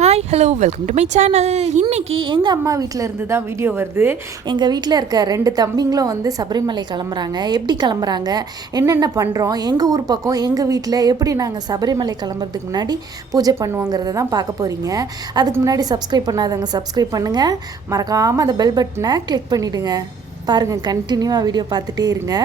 Hi hello welcome to my channel. இன்றைக்கி எங்கள் அம்மா வீட்டில் இருந்து தான் வீடியோ வருது. எங்கள் வீட்டில் இருக்க 2 தம்பிங்களும் வந்து சபரிமலை கிளம்புறாங்க. எப்படி கிளம்புறாங்க, என்னென்ன பண்ணுறோம், எங்கள் ஊர் பக்கம் எங்கள் வீட்டில் எப்படி நாங்கள் சபரிமலை கிளம்புறதுக்கு முன்னாடி பூஜை பண்ணுவோங்கிறத தான் பார்க்க போகிறீங்க. அதுக்கு முன்னாடி சப்ஸ்கிரைப் பண்ணாதவங்க சப்ஸ்கிரைப் பண்ணுங்கள். மறக்காமல் அந்த பெல் பட்டனை கிளிக் பண்ணிவிடுங்க. பாருங்கள், கண்டினியூவாக வீடியோ பார்த்துட்டே இருங்க.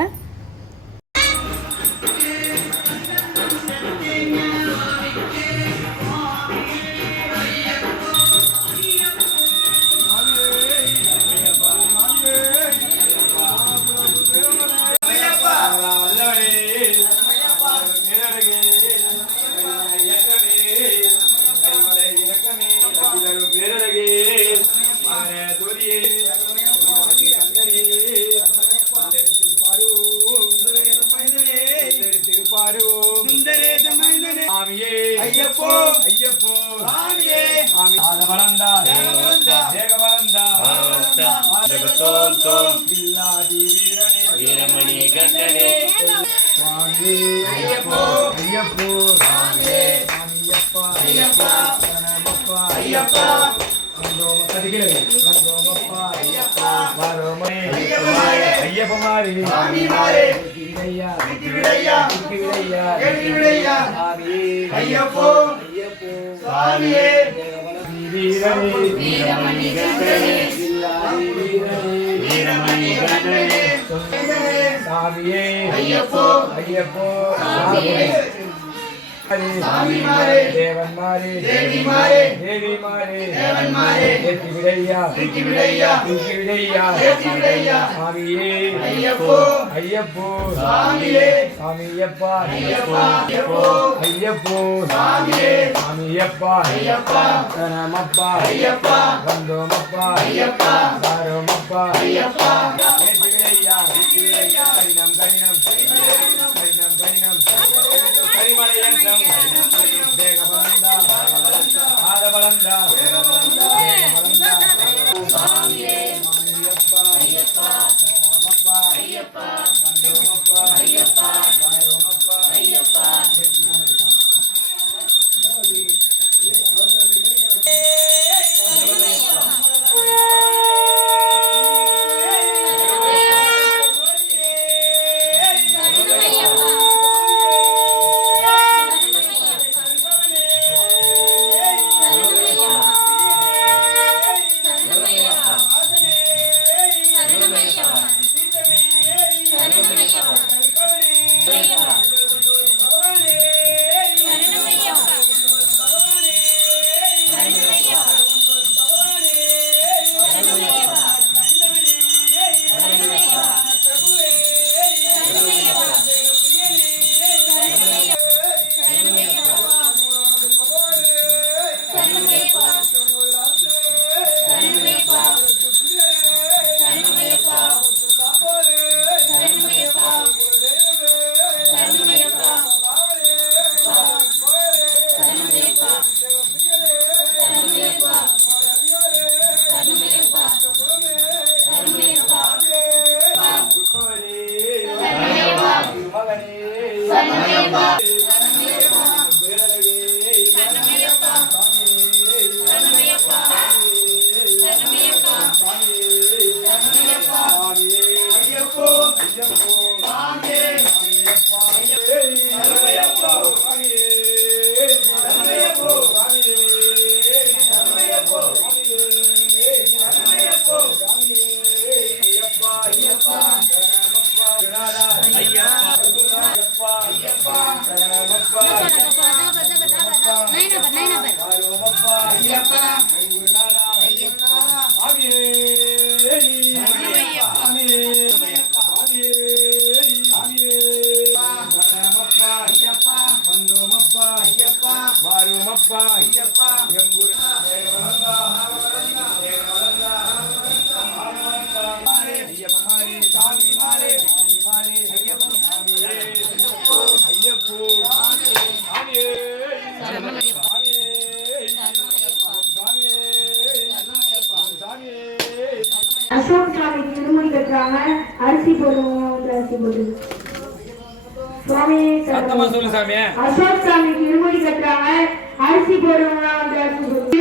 அசோக் சாமி திருமணி கட்டுறாங்க. அரிசி போடுவாங்க, வந்து அரிசி போட்டு சுவாமி அசோக் சாமி திருமணி கட்டுறாங்க. அரிசி போடுவாங்க, வந்து அரிசி போட்டு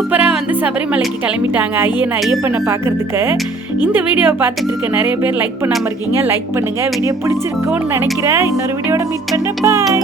சூப்பராக வந்து சபரிமலைக்கு கிளம்பிட்டாங்க ஐயப்பனை பார்க்குறதுக்கு. இந்த வீடியோவை பார்த்துட்டு இருக்க நிறைய பேர் லைக் பண்ணாமல் இருக்கீங்க. லைக் பண்ணுங்கள். வீடியோ பிடிச்சிருக்கோன்னு நினைக்கிறேன். இன்னொரு வீடியோட மீட் பண்ணுறேன். பாய்.